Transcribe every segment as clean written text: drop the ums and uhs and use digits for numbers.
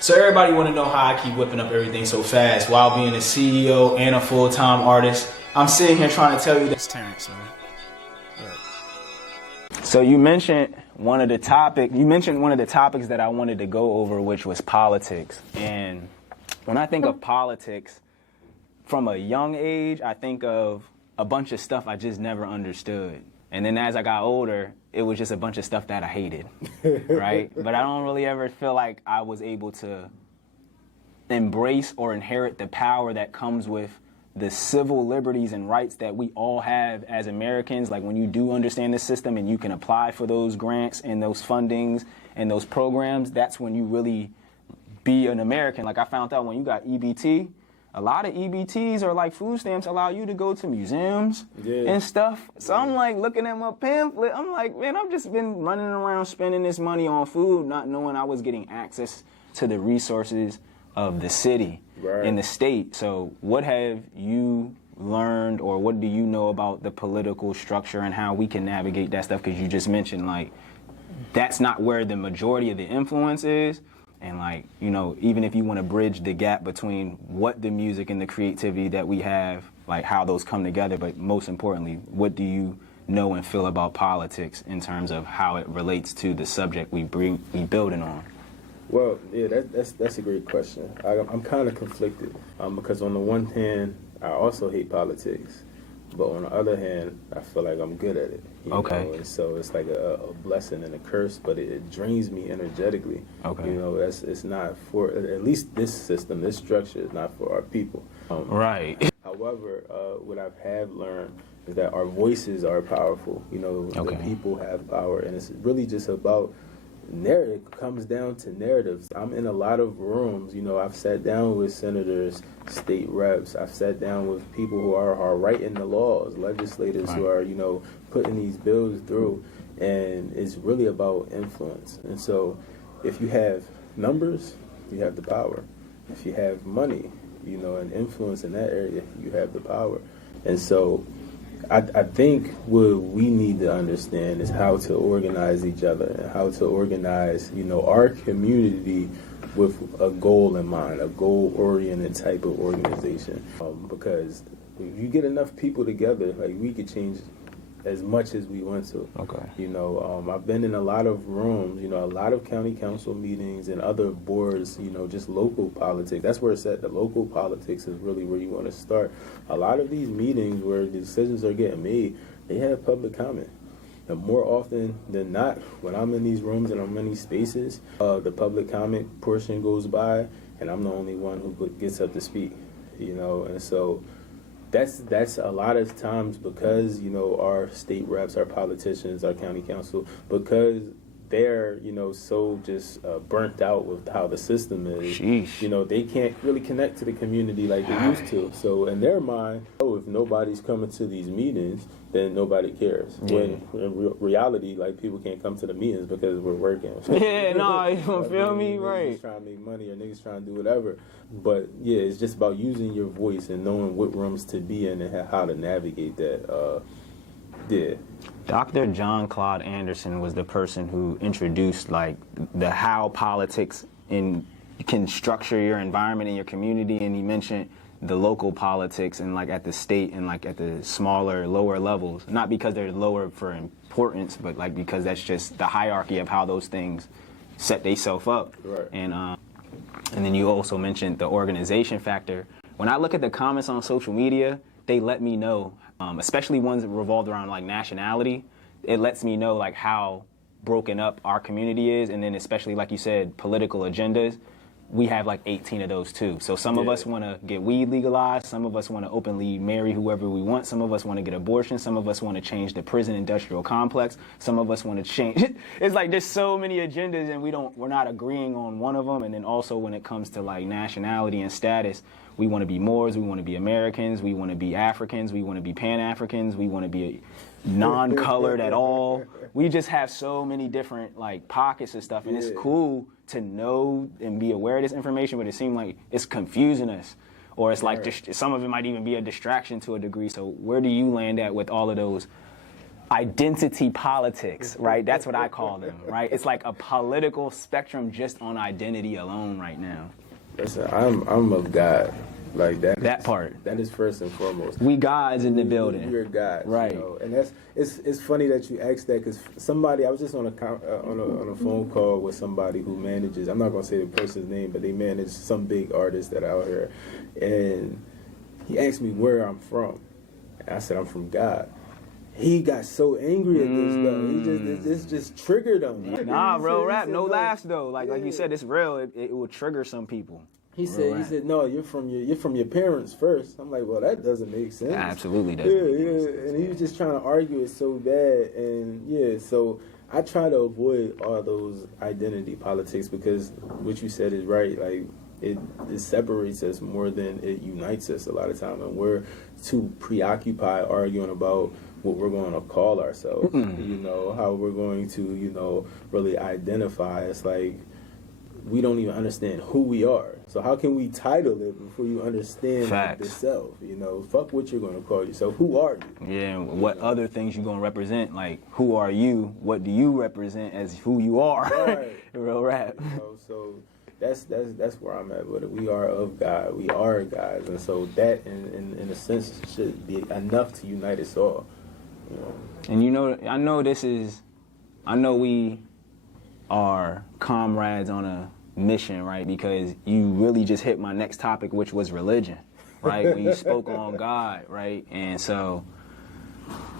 So everybody want to know how I keep whipping up everything so fast while being a CEO and a full-time artist. I'm sitting here trying to tell you this, Terrence, man. So you mentioned one of the topics that I wanted to go over, which was politics. And when I think of politics, from a young age, I think of a bunch of stuff I just never understood. And then as I got older, it was just a bunch of stuff that I hated, right? But I don't really ever feel like I was able to embrace or inherit the power that comes with the civil liberties and rights that we all have as Americans. Like when you do understand the system and you can apply for those grants and those fundings and those programs, that's when you really be an American. Like I found out when you got EBT, a lot of EBTs or like food stamps allow you to go to museums and stuff. So I'm like looking at my pamphlet, I'm like, man, I've just been running around spending this money on food, not knowing I was getting access to the resources of the city and the state. So what have you learned, or what do you know about the political structure and how we can navigate that stuff? Because you just mentioned like that's not where the majority of the influence is. And like, you know, even if you want to bridge the gap between what the music and the creativity that we have, like how those come together, but most importantly, what do you know and feel about politics in terms of how it relates to the subject we building on? Well, yeah, that's a great question. I'm kind of conflicted because on the one hand, I also hate politics, but on the other hand, I feel like I'm good at it. You know? And so it's like a blessing and a curse, but it drains me energetically. You know, it's not for, at least this system, this structure is not for our people. However, what I have learned is that our voices are powerful. You know, the people have power, and it's really just about narrative. It comes down to narratives. I'm in a lot of rooms, you know, I've sat down with senators, state reps, I've sat down with people who are writing the laws, legislators who are, you know, putting these bills through, and it's really about influence. And so if you have numbers, you have the power. If you have money, you know, and influence in that area, you have the power. And so I think what we need to understand is how to organize each other and how to organize, you know, our community with a goal in mind, a goal-oriented type of organization. Because if you get enough people together, like we could change as much as we want to. You know, I've been in a lot of rooms, you know, a lot of county council meetings and other boards, you know, just local politics. That's where it's at. The local politics is really where you want to start. A lot of these meetings where the decisions are getting made, they have public comment. And more often than not, when I'm in these rooms and I'm in these spaces, the public comment portion goes by and I'm the only one who gets up to speak, you know, and so that's a lot of times because, you know, our state reps, our politicians, our county council, because they're, you know, so just burnt out with how the system is, you know, they can't really connect to the community like they used to. So in their mind, if nobody's coming to these meetings, then nobody cares. When in reality, like, people can't come to the meetings because we're working. You feel me? Niggas trying to make money or niggas trying to do whatever. But yeah, it's just about using your voice and knowing what rooms to be in and how to navigate that. Dr. John Claude Anderson was the person who introduced like the how politics can structure your environment and your community, and he mentioned the local politics and like at the state and like at the smaller, lower levels, not because they're lower for importance, but like because that's just the hierarchy of how those things set themselves up. And then you also mentioned the organization factor. When I look at the comments on social media, they let me know, especially ones that revolved around like nationality, it lets me know like how broken up our community is, and then especially like you said, political agendas. We have like 18 of those too. So some of us want to get weed legalized, some of us want to openly marry whoever we want, some of us want to get abortion, some of us want to change the prison industrial complex, some of us want to change. It's like there's so many agendas and we're not agreeing on one of them. And then also when it comes to like nationality and status, we want to be Moors, we want to be Americans, we want to be Africans, we want to be Pan-Africans, we want to be non-colored at all. We just have so many different like pockets of stuff, and it's cool to know and be aware of this information, but it seems like it's confusing us, or it's like some of it might even be a distraction to a degree. So where do you land at with all of those identity politics, right? That's what I call them, right? It's like a political spectrum just on identity alone right now. Listen, I'm of God. Like that part. That is first and foremost. We gods in the building. We're gods, right? You know? And it's funny that you asked that, because somebody, I was just on a phone call with somebody who manages. I'm not gonna say the person's name, but they manage some big artists that are out here, and he asked me where I'm from. And I said I'm from God. He got so angry at this though. This just triggered him. Nah, real rap, no laughs though. Like you said, it's real. It will trigger some people. He said, no, you're from your parents first. I'm like, well, that doesn't make sense. Absolutely doesn't. Yeah. And he was just trying to argue it so bad, and so I try to avoid all those identity politics, because what you said is right. Like it separates us more than it unites us a lot of time, and we're too preoccupied arguing about what we're going to call ourselves. You know, how we're going to really identify. It's like we don't even understand who we are. So how can we title it before you understand yourself? You know, fuck what you're going to call yourself. Who are you? Yeah, and what other things you're going to represent? Like, who are you? What do you represent as who you are? Right. Real rap. You know, so that's where I'm at with it. We are of God. We are guys. And so that, in a sense, should be enough to unite us all. You know? And I know we are comrades on a mission, right? Because you really just hit my next topic, which was religion, right? When you spoke on God, right? And so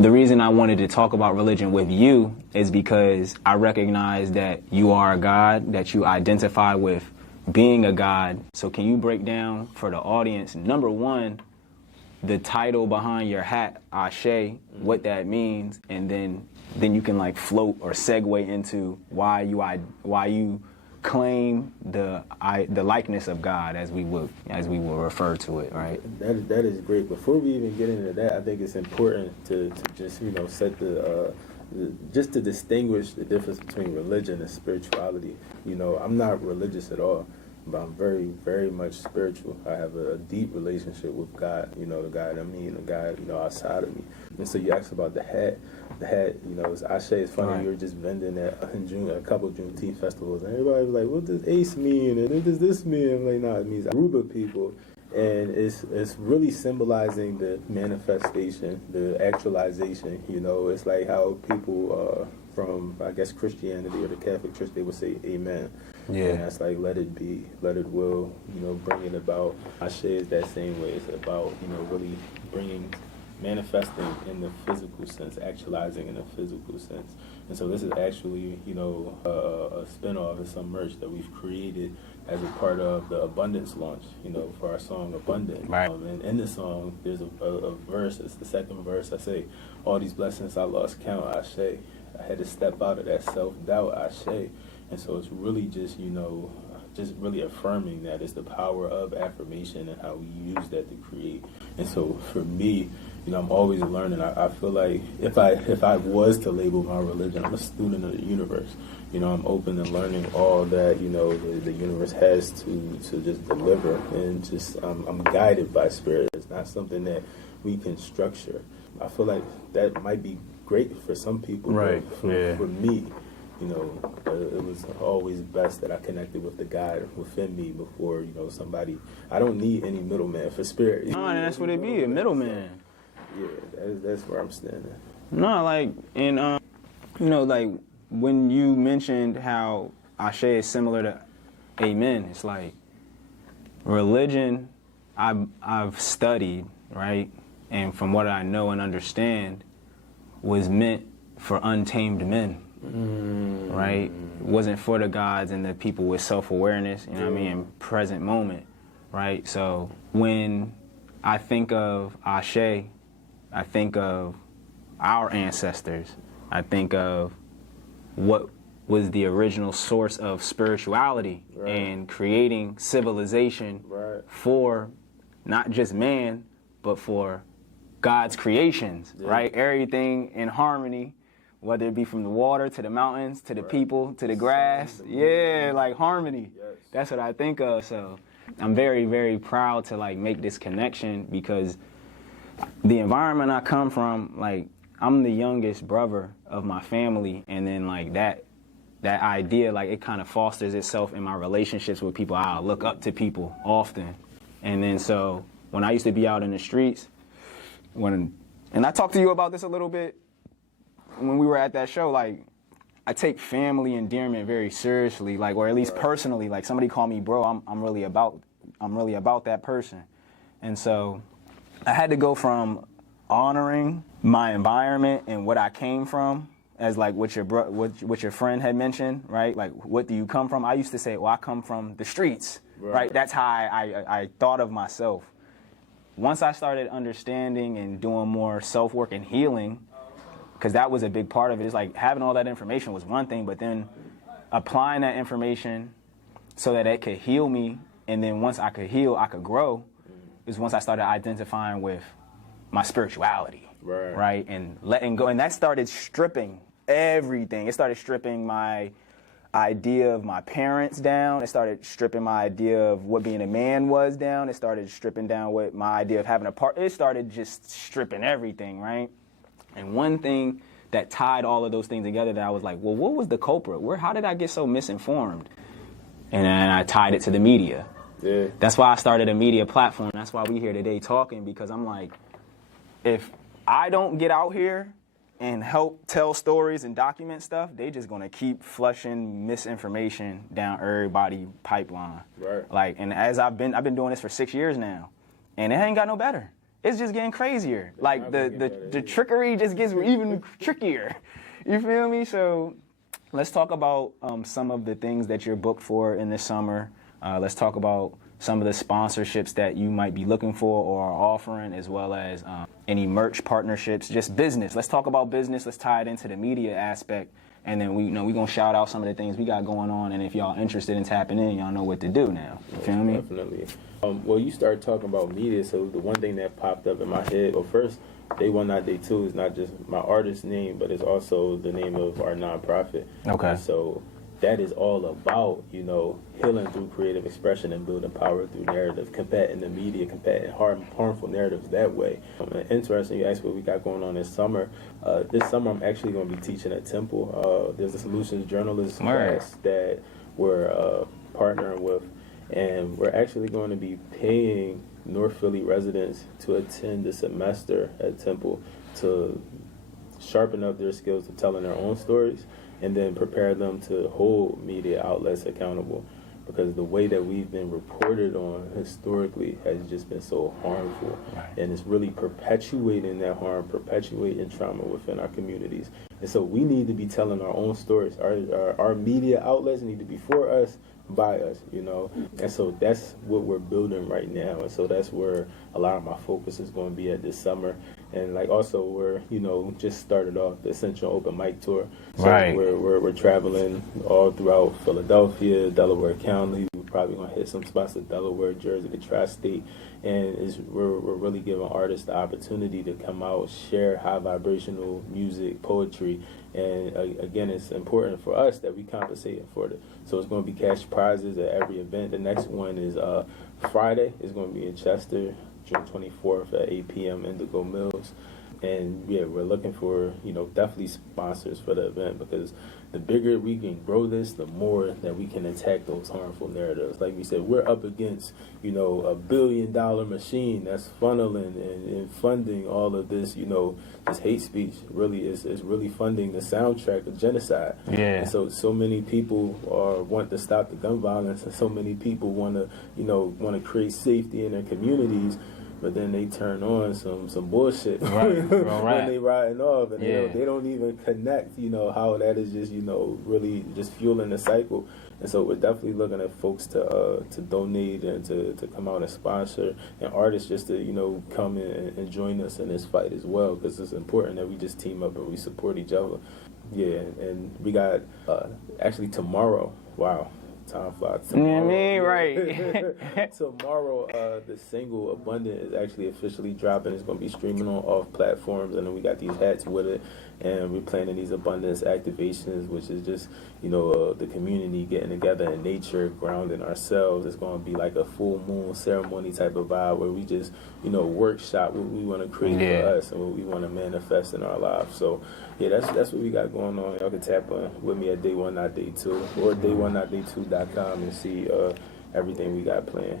the reason I wanted to talk about religion with you is because I recognize that you are a God, that you identify with being a God. So can you break down for the audience, number one, the title behind your hat, Ashé, what that means, and then you can like float or segue into why you claim the likeness of God, as we will refer to it, right? That is great. Before we even get into that, I think it's important to just set just to distinguish the difference between religion and spirituality. You know, I'm not religious at all, but I'm very, very much spiritual. I have a deep relationship with God, the God in me and the God, outside of me. And so you asked about the hat. The hat, it's Ashé. It's funny, right. We were just vending at a couple of Juneteenth festivals, and everybody was like, what does Ace mean? And what does this mean? I'm like, nah, it means a group of people. And it's really symbolizing the manifestation, the actualization. It's like how people from, I guess, Christianity or the Catholic Church, they would say amen. Yeah. And that's like, let it be, let it will, bring it about. Ashé is that same way. It's about, really manifesting in the physical sense, actualizing in a physical sense. And so this is actually, a spin-off of some merch that we've created as a part of the Abundance launch, for our song Abundant. Right. And in the song, there's a verse, it's the second verse. I say, all these blessings I lost count, Ashé. I had to step out of that self-doubt, Ashé. And so it's really just, just really affirming that it's the power of affirmation and how we use that to create. And so for me, I'm always learning. I feel like if I was to label my religion, I'm a student of the universe. I'm open to learning all that, the universe has to just deliver. And just I'm guided by spirit. It's not something that we can structure. I feel like that might be great for some people. Right. But for me, it was always best that I connected with the God within me before, somebody. I don't need any middleman for spirit. No, and that's what it be, a middleman. Yeah, that's where I'm standing. No, like, and, like, when you mentioned how Ashé is similar to Amen, it's like, religion, I've studied, right? And from what I know and understand, was meant for untamed men. Right? It wasn't for the gods and the people with self-awareness, what I mean, present moment, right? So when I think of Ashé, I think of our ancestors. I think of what was the original source of spirituality and creating civilization for not just man, but for God's creations, right? Everything in harmony, whether it be from the water to the mountains, to the people, to the grass. Yeah, like harmony. Yes. That's what I think of. So I'm very, very proud to like make this connection, because the environment I come from, like, I'm the youngest brother of my family, and then like that idea, like it kind of fosters itself in my relationships with people. I look up to people often. And then so when I used to be out in the streets, and I talked to you about this a little bit when we were at that show, like I take family endearment very seriously, like, or at least personally, like somebody call me bro, I'm really about that person. And so I had to go from honoring my environment and what I came from, as like what your friend had mentioned, right? Like, what do you come from? I used to say, well, I come from the streets, right? That's how I thought of myself. Once I started understanding and doing more self-work and healing, because that was a big part of it. It's like having all that information was one thing, but then applying that information so that it could heal me, and then once I could heal, I could grow, is once I started identifying with my spirituality, right? And letting go. And that started stripping everything. It started stripping my idea of my parents down. It started stripping my idea of what being a man was down. It started stripping down what my idea of having a part. It started just stripping everything, right? And one thing that tied all of those things together, that I was like, well, what was the culprit? How did I get so misinformed? And then I tied it to the media. Yeah. That's why I started a media platform. That's why we here today talking, because I'm like, if I don't get out here and help tell stories and document stuff, they just gonna keep flushing misinformation down everybody's pipeline. Right. Like, and as I've been doing this for 6 years now, and it ain't got no better. It's just getting crazier. Like the trickery just gets even trickier. You feel me? So let's talk about some of the things that you're booked for in this summer. Let's talk about some of the sponsorships that you might be looking for or are offering, as well as any merch partnerships, just business. Let's talk about business. Let's tie it into the media aspect. And then we're going to shout out some of the things we got going on. And if y'all interested in tapping in, y'all know what to do now. You feel me? Definitely. Well, you start talking about media, so the one thing that popped up in my head, well, first, Day One, Not Day Two is not just my artist name, but it's also the name of our nonprofit. Okay. And so that is all about, healing through creative expression and building power through narrative, combating the media, combating harmful narratives that way. Interesting, you asked what we got going on this summer. This summer I'm actually going to be teaching at Temple. There's a solutions journalism class that we're partnering with, and we're actually going to be paying North Philly residents to attend a semester at Temple to sharpen up their skills of telling their own stories, and then prepare them to hold media outlets accountable, because the way that we've been reported on historically has just been so harmful, and it's really perpetuating that harm, perpetuating trauma within our communities. And so we need to be telling our own stories. Our media outlets need to be for us, by us, and so that's what we're building right now. And so that's where a lot of my focus is going to be at this summer. And like also we're just started off the Ascension Open Mic Tour, so we're traveling all throughout Philadelphia, Delaware County. We're probably going to hit some spots in Delaware, Jersey, the Tri-State, and we're really giving artists the opportunity to come out, share high vibrational music, poetry. And again, it's important for us that we compensate for it. So it's going to be cash prizes at every event. The next one is Friday. It's going to be in Chester, June 24th at 8 p.m. Indigo Mills. And yeah, we're looking for, definitely sponsors for the event, because the bigger we can grow this, the more that we can attack those harmful narratives. Like we said, we're up against, a $1 billion machine that's funneling and funding all of this, this hate speech. Really is really funding the soundtrack of genocide. Yeah. And so many people want to stop the gun violence, and so many people want to create safety in their communities. But then they turn on some bullshit when they riding off, and they don't even connect, how that is just, really just fueling the cycle. And so we're definitely looking at folks to donate and to come out and sponsor, and artists just to, come in and join us in this fight as well, because it's important that we just team up and we support each other. Yeah, and we got, actually tomorrow, wow. time flies. You know what I mean? Right. Tomorrow, the single Abundant is actually officially dropping. It's going to be streaming on off platforms, and then we got these hats with it, and we're planning these abundance activations, which is just, the community getting together in nature, grounding ourselves. It's going to be like a full moon ceremony type of vibe where we just, workshop what we want to create for us and what we want to manifest in our lives. So, yeah, that's what we got going on. Y'all can tap on with me at Day One Not Day Two or day1notday2.com and see everything we got planned.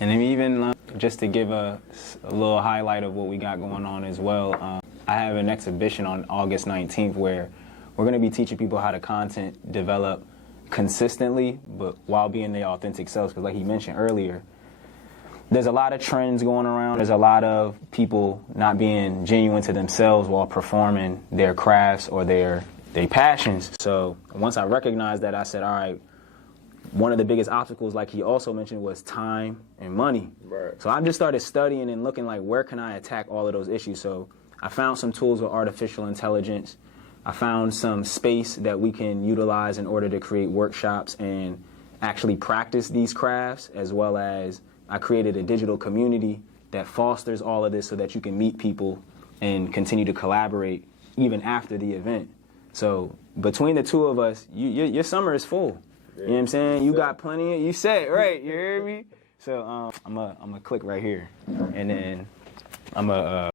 And then even just to give a little highlight of what we got going on as well, I have an exhibition on August 19th where we're going to be teaching people how to content develop consistently, but while being their authentic selves. Because like he mentioned earlier, there's a lot of trends going around. There's a lot of people not being genuine to themselves while performing their crafts or their passions. So once I recognized that, I said, all right, one of the biggest obstacles, like he also mentioned, was time and money. Right. So I just started studying and looking like, where can I attack all of those issues? So I found some tools with artificial intelligence. I found some space that we can utilize in order to create workshops and actually practice these crafts, as well as I created a digital community that fosters all of this so that you can meet people and continue to collaborate even after the event. So between the two of us, your summer is full. Yeah. You know what I'm saying? You got plenty. You set, right? You hear me? So I'm gonna click right here, and then I'm gonna